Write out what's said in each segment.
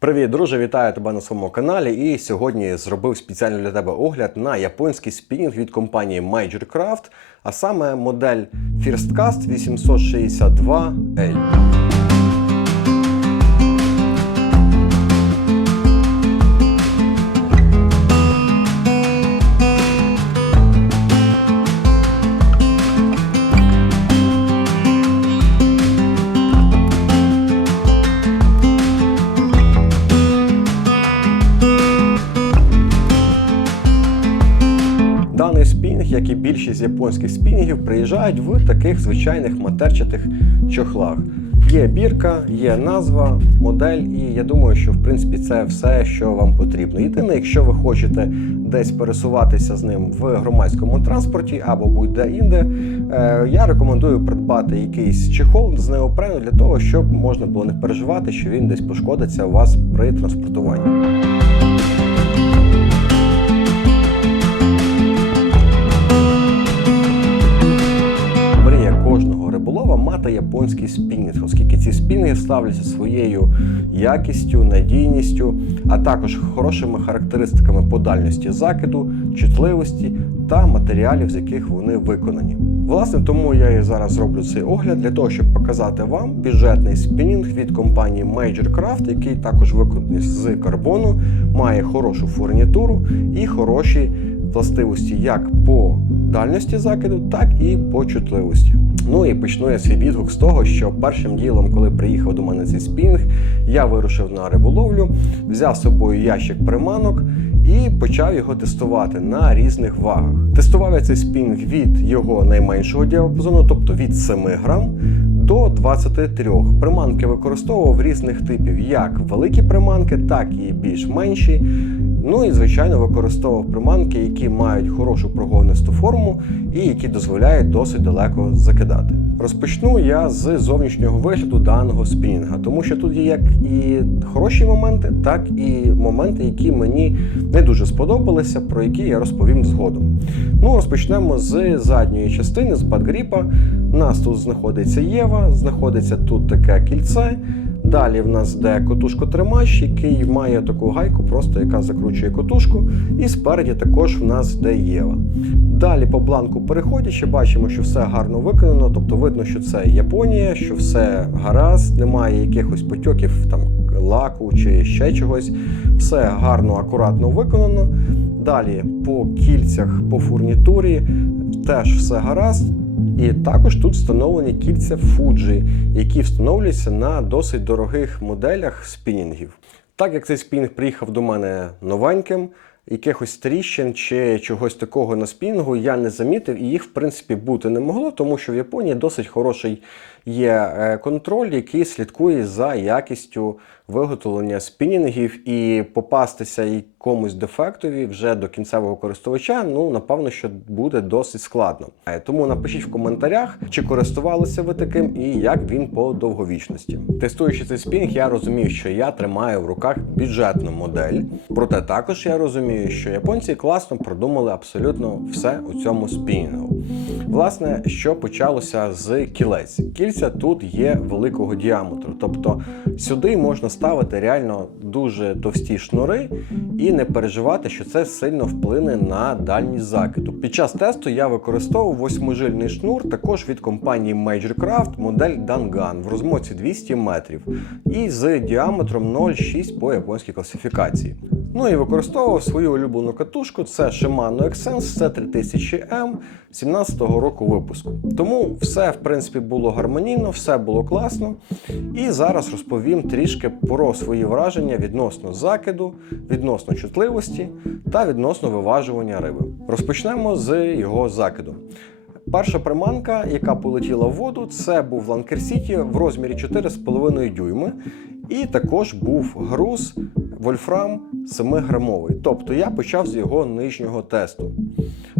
Привіт, друже, вітаю тебе на своєму каналі. І сьогодні зробив спеціально для тебе огляд на японський спінінг від компанії Major Craft, а саме модель Firstcast 862L. Як і більшість японських спінінгів, приїжджають в таких звичайних матерчатих чохлах. Є бірка, є назва, модель, і я думаю, що в принципі це все, що вам потрібно. Єдине, якщо ви хочете десь пересуватися з ним в громадському транспорті або будь-де інде, е, я рекомендую придбати якийсь чехол з неопрену для того, щоб можна було не переживати, що він десь пошкодиться у вас при транспортуванні. Мати японський спінінг, оскільки ці спінінги славляться своєю якістю, надійністю, а також хорошими характеристиками по дальності закиду, чутливості та матеріалів, з яких вони виконані. Власне, тому я і зараз зроблю цей огляд для того, щоб показати вам бюджетний спінінг від компанії Major Craft, який також виконаний з карбону, має хорошу фурнітуру і хороші властивості як по дальності закиду, так і по чутливості. Ну і почну я свій відгук з того, що першим ділом, коли приїхав до мене цей спінг, я вирушив на риболовлю, взяв з собою ящик приманок і почав його тестувати на різних вагах. Тестував я цей спінг від його найменшого діапазону, тобто від 7 грам. До 23 приманки використовував різних типів, як великі приманки, так і більш менші. Ну і звичайно використовував приманки, які мають хорошу прогонисту форму і які дозволяють досить далеко закидати. Розпочну я з зовнішнього вигляду даного спінінга, тому що тут є як і хороші моменти, так і моменти, які мені не дуже сподобалися, про які я розповім згодом. Ну, розпочнемо з задньої частини, з бадгріпа. У нас тут знаходиться Єва, знаходиться тут таке кільце. Далі в нас йде котушко-тримач, який має таку гайку, просто яка закручує котушку. І спереді також в нас йде Єва. Далі по бланку переходячи, бачимо, що все гарно виконано, тобто видно, що це Японія, що все гаразд, немає якихось потьоків там лаку чи ще чогось. Все гарно, акуратно виконано. Далі по кільцях, по фурнітурі теж все гаразд. І також тут встановлені кільця Fuji, які встановлюються на досить дорогих моделях спінінгів. Так як цей спінінг приїхав до мене новеньким, якихось тріщин чи чогось такого на спінінгу я не замітив, і їх, в принципі, бути не могло, тому що в Японії досить хороший є е, контроль, який слідкує за якістю виготовлення спінінгів і попастися якомусь дефектові вже до кінцевого користувача, ну напевно, що буде досить складно. Е, Тому напишіть в коментарях, чи користувалися ви таким і як він по довговічності. Тестуючи цей спінінг, я розумію, що я тримаю в руках бюджетну модель. Проте також я розумію, що японці класно продумали абсолютно все у цьому спінінгу. Власне, що почалося з кілець. Кільця тут є великого діаметру, тобто сюди можна ставити реально дуже товсті шнури і не переживати, що це сильно вплине на дальність закиду. Під час тесту я використовував восьмижильний шнур, також від компанії Major Craft, модель Dangan в розмоці 200 метрів і з діаметром 0,6 по японській класифікації. Ну і використовував свою улюблену катушку. Це Shimano Xsense C3000M 17-го року випуску. Тому все, в принципі, було гармонійно, все було класно. І зараз розповім трішки про свої враження відносно закиду, відносно чутливості та відносно виважування риби. Розпочнемо з його закиду. Перша приманка, яка полетіла в воду, це був Lanker City в розмірі 4,5 дюйми. І також був груз Вольфрам 7-грамовий. Тобто я почав з його нижнього тесту.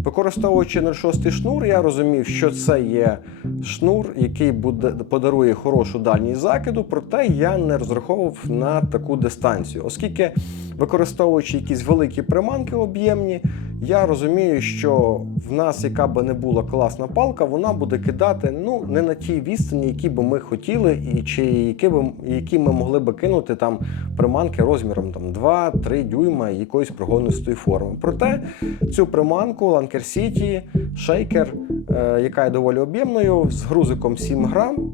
Використовуючи 0,6 шнур, я розумів, що це є шнур, який буде, подарує хорошу дальність закиду, проте я не розраховував на таку дистанцію, оскільки, використовуючи якісь великі приманки об'ємні, я розумію, що в нас, яка би не була класна палка, вона буде кидати ну не на тій відстані, які би ми хотіли, і чи які би які ми могли би кинути там приманки розміром там 2-3 дюйма якоїсь прогонистої форми. Проте цю приманку Lanker City Shaker, е, яка є доволі об'ємною, з грузиком 7 грам.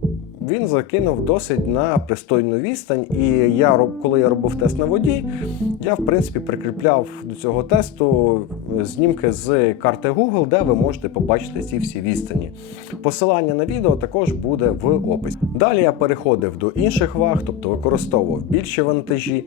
Він закинув досить на пристойну відстань, і я коли я робив тест на воді, я в принципі прикріпляв до цього тесту е, знімки з карти Google, де ви можете побачити ці всі відстані. Посилання на відео також буде в описі. Далі я переходив до інших ваг, тобто використовував більші вантажі.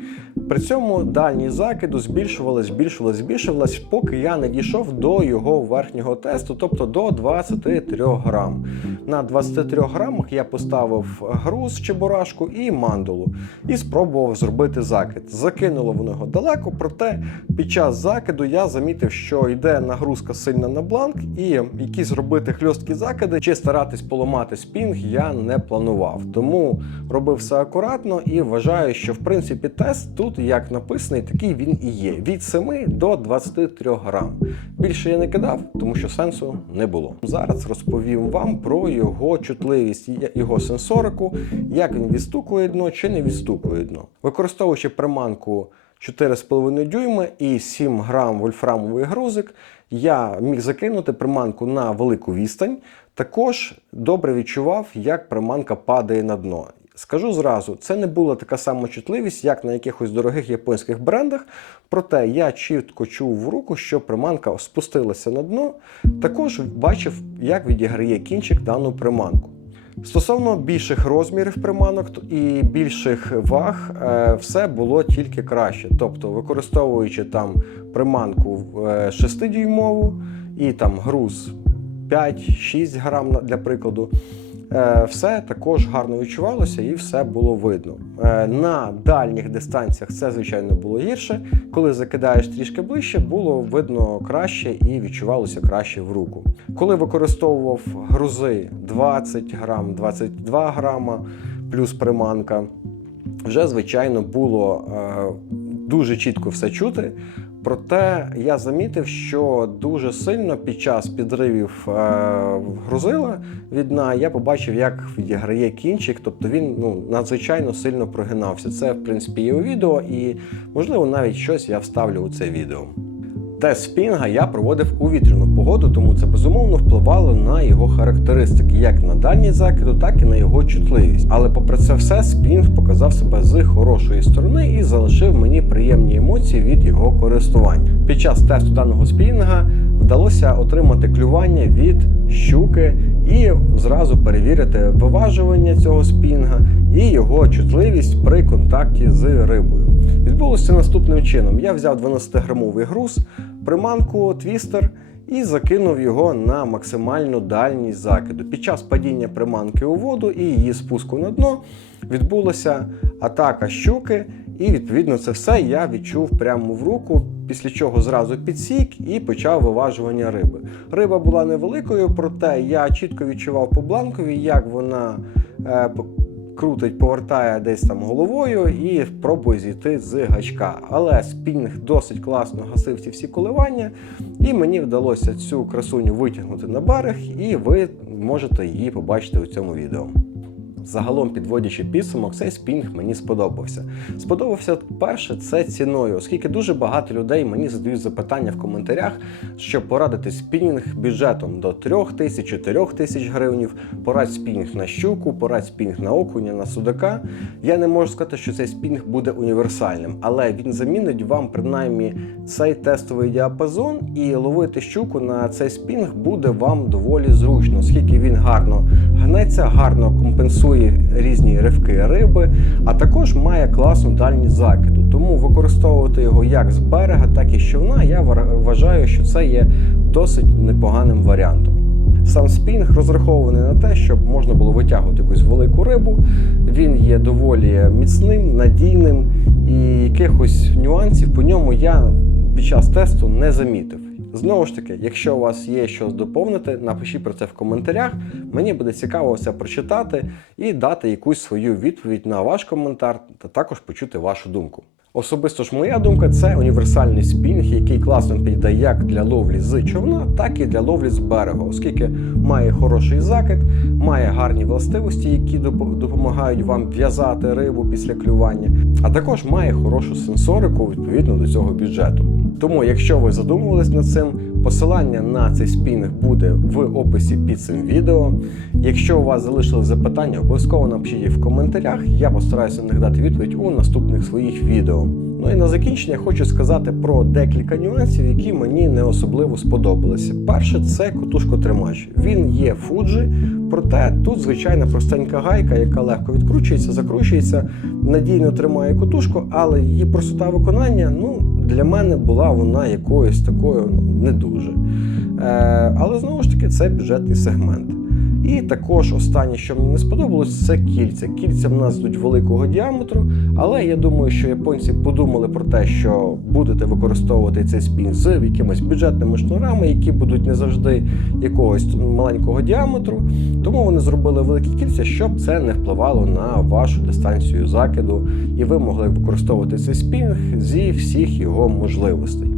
При цьому дальність закиду збільшувалась, збільшувалась, збільшувалась, поки я не дійшов до його верхнього тесту, тобто до 23 грам. На 23 грамах я поставив додав груз чи бурашку і мандулу, і спробував зробити закид. Закинуло воно його далеко, проте під час закиду я замітив, що йде нагрузка сильна на бланк, і які зробити хльосткі закиди чи старатись поламати спінг я не планував. Тому робив все акуратно і вважаю, що в принципі тест тут як написаний, такий він і є: від 7 до 23 грам. Більше я не кидав, тому що сенсу не було. Зараз розповім вам про його чутливість, його сенсорність 40, як він відстукує дно чи не відстукує дно. Використовуючи приманку 4,5 дюйми і 7 грам вольфрамовий грузик, я міг закинути приманку на велику відстань. Також добре відчував, як приманка падає на дно. Скажу зразу, це не була така сама чутливість, як на якихось дорогих японських брендах. Проте я чітко чув в руку, що приманка спустилася на дно. Також бачив, як відіграє кінчик дану приманку. Стосовно більших розмірів приманок і більших ваг, е, все було тільки краще. Тобто, використовуючи там приманку е, 6-дюймову і там груз 5-6 грам для прикладу, е, все також гарно відчувалося і все було видно. Е, На дальніх дистанціях це, звичайно, було гірше. Коли закидаєш трішки ближче, було видно краще і відчувалося краще в руку. Коли використовував грузи 20 грам, 22 грама, плюс приманка, вже звичайно було е, дуже чітко все чути. Проте я замітив, що дуже сильно під час підривів е, грузила від дна я побачив, як відіграє кінчик, тобто він ну, надзвичайно сильно прогинався. Це, в принципі, є у відео, і можливо навіть щось я вставлю у це відео. Тест спінга я проводив у вітряну погоду, тому це безумовно впливало на його характеристики, як на дальність закиду, так і на його чутливість. Але попри це все, спінг показав себе з хорошої сторони і залишив мені приємні емоції від його користування. Під час тесту даного спінга вдалося отримати клювання від щуки і зразу перевірити виважування цього спінга і його чутливість при контакті з рибою. Відбулося наступним чином: я взяв 12-грамовий груз, приманку, твістер і закинув його на максимальну дальність закиду. Під час падіння приманки у воду і її спуску на дно відбулася атака щуки, і відповідно це все я відчув прямо в руку. Після чого зразу підсік і почав виважування риби. Риба була невеликою, проте я чітко відчував по бланкові, як вона е, крутить, повертає десь там головою і пробує зійти з гачка. Але спінг досить класно гасив ці всі коливання, і мені вдалося цю красуню витягнути на берег, і ви можете її побачити у цьому відео. Загалом, підводячи підсумок, цей спінг мені сподобався. Сподобався перше це ціною, оскільки дуже багато людей мені задають запитання в коментарях, щоб порадити спінінг бюджетом до 3 тисяч 4 тисяч гривнів, порадь спінінг на щуку, порадь спінінг на окуня, на судака. Я не можу сказати, що цей спінінг буде універсальним, але він замінить вам принаймні цей тестовий діапазон, і ловити щуку на цей спінг буде вам доволі зручно, оскільки він гарно гнеться, гарно компенсує різні ривки риби, а також має класну дальність закиду. Тому використовувати його як з берега, так і з човна, я вважаю, що це є досить непоганим варіантом. Сам спінг розрахований на те, щоб можна було витягувати якусь велику рибу. Він є доволі міцним, надійним і якихось нюансів по ньому я під час тесту не замітив. Знову ж таки, якщо у вас є щось доповнити, напишіть про це в коментарях. Мені буде цікаво все прочитати і дати якусь свою відповідь на ваш коментар та також почути вашу думку. Особисто ж моя думка, це універсальний спінг, який класно підійде як для ловлі з човна, так і для ловлі з берега, оскільки має хороший закид, має гарні властивості, які допомагають вам в'язати рибу після клювання, а також має хорошу сенсорику відповідно до цього бюджету. Тому, якщо ви задумувались над цим, посилання на цей спінг буде в описі під цим відео. Якщо у вас залишились запитання, обов'язково напишіть їх в коментарях. Я постараюся на них дати відповідь у наступних своїх відео. Ну і на закінчення хочу сказати про декілька нюансів, які мені не особливо сподобалися. Перше, це котушкотримач. Він є Fuji, проте тут звичайна простенька гайка, яка легко відкручується, закручується, надійно тримає котушку, але її простота виконання, ну, для мене була вона якоюсь такою ну, не дуже. Е, але знову ж таки, це бюджетний сегмент. І також останнє, що мені не сподобалось, це кільця. Кільця в нас йдуть великого діаметру, але я думаю, що японці подумали про те, що будете використовувати цей спін з якимись бюджетними шнурами, які будуть не завжди якогось маленького діаметру. Тому вони зробили великі кільця, щоб це не впливало на вашу дистанцію закиду, і ви могли використовувати цей спінг зі всіх його можливостей.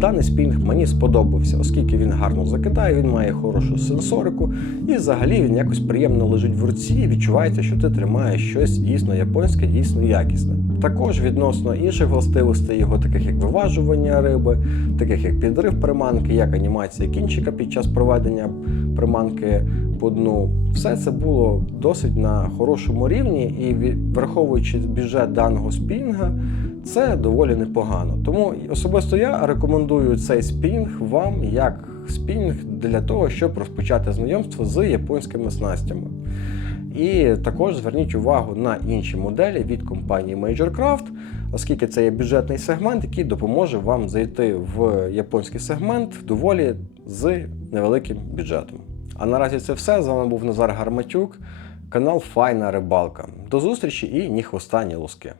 Даний спінг мені сподобався, оскільки він гарно закидає, він має хорошу сенсорику, і взагалі він якось приємно лежить в руці і відчувається, що ти тримаєш щось дійсно японське, дійсно якісне. Також відносно інших властивостей його, таких як виважування риби, таких як підрив приманки, як анімація кінчика під час проведення приманки по дну, все це було досить на хорошому рівні, і враховуючи бюджет даного спінга, це доволі непогано. Тому особисто я рекомендую цей спінг вам як спінг для того, щоб розпочати знайомство з японськими снастями. І також зверніть увагу на інші моделі від компанії MajorCraft, оскільки це є бюджетний сегмент, який допоможе вам зайти в японський сегмент доволі з невеликим бюджетом. А наразі це все. З вами був Назар Гарматюк, канал Файна Рибалка. До зустрічі і ні хвоста, ні лоски.